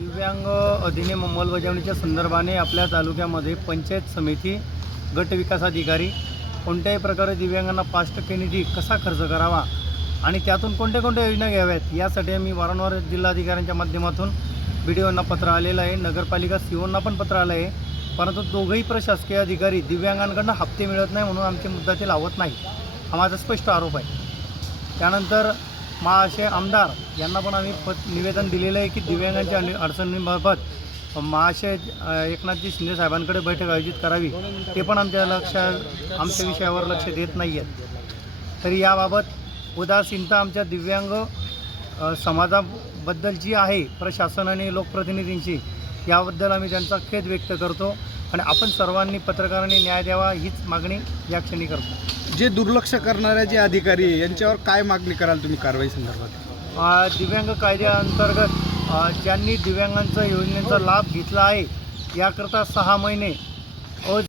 दिव्यांग अधिनियम अंमलबजावणीच्या संदर्भाने आपल्या तालुक्यामध्ये पंचायत समिती, गट विकास अधिकारी कोणत्याही प्रकारे दिव्यांगांना 5% निधी कसा खर्च करावा आणि त्यातून कोणत्या कोणत्या योजना घ्याव्यात यासाठी आम्ही वारंवार जिल्हाधिकाऱ्यांच्या माध्यमातून BDOंना पत्र आलेलं आहे, नगरपालिका COंना पण पत्र आलं आहे. परंतु दोघंही प्रशासकीय अधिकारी दिव्यांगांकडून हप्ते मिळत नाही म्हणून आमचे मुद्दा ते लावत नाही, हा माझा स्पष्ट आरोप आहे. त्यानंतर महाशय आमदार यांना पण आम्ही निवेदन दिलेलं आहे की दिव्यांगांच्या अडचणींबाबत महाशय एकनाथजी शिंदे साहेबांकडे बैठक आयोजित करावी, ते पण आमच्या विषयावर लक्ष देत नाही आहेत. तरी याबाबत उदासीनता आमच्या दिव्यांग समाजाबद्दलची आहे प्रशासन आणि लोकप्रतिनिधींची, याबद्दल आम्ही त्यांचा खेद व्यक्त करतो आणि आपण सर्वांनी पत्रकारांनी न्याय द्यावा हीच मागणी या क्षणी करतो. जे दुर्लक्ष करणारे जे अधिकारी आहे यांच्यावर काय मागणी कराल तुम्ही कारवाई संदर्भात? दिव्यांग कायद्याअंतर्गत ज्यांनी दिव्यांगांचा योजनेचा लाभ घेतला आहे याकरता 6 महिने